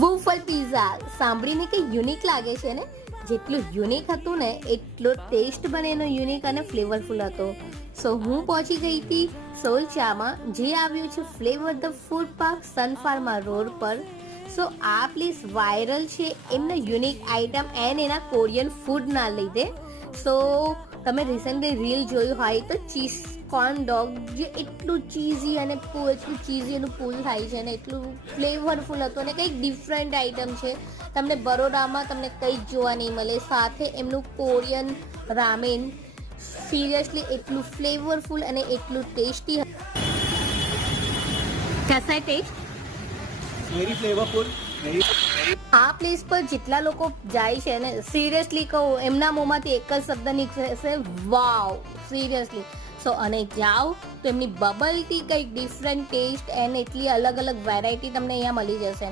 વૂફલ pizza સાંભળીને કંઈ unique લાગે છે ને? જેટલું યુનિક હતું ને એટલો ટેસ્ટ પણ એનો યુનિક અને ફ્લેવરફુલ હતો. સો હું પહોંચી ગઈ હતી સોલ ચામાં, જે આવ્યું છે flavour the food park Sun Pharma road પર. સો આ પ્લેસ વાયરલ છે એમના યુનિક આઇટમ એન્ડ એના કોરિયન ફૂડના લીધે. સો તમે રિસેન્ટલી રીલ જોયું હોય તો ચીઝ કોર્ન ડોગ, જે એટલું ચીઝી અને એટલું ચીઝી એનું પુલ થાય છે અને એટલું ફ્લેવરફુલ હતું અને કંઈક ડિફરન્ટ આઇટમ છે. તમને બરોડામાં તમને કંઈ જ જોવા નહીં મળે. સાથે એમનું કોરિયન રામેન સિરિયસલી એટલું ફ્લેવરફુલ અને એટલું ટેસ્ટી. कैसा है टेस्ट? Very flavourful. આ પ્લેસ પર જેટલા લોકો જાય છે ને, સિરિયસલી કહું, એમના મોંમાંથી એક જ શબ્દ નીકળશે, વાવ. સિરિયસલી. સો અને જાઓ તો એમની બબલ ટી કંઈક ડિફરન્ટ ટેસ્ટ એન્ડ એટલી અલગ અલગ વેરાયટી તમને અહીંયા મળી જશે ને.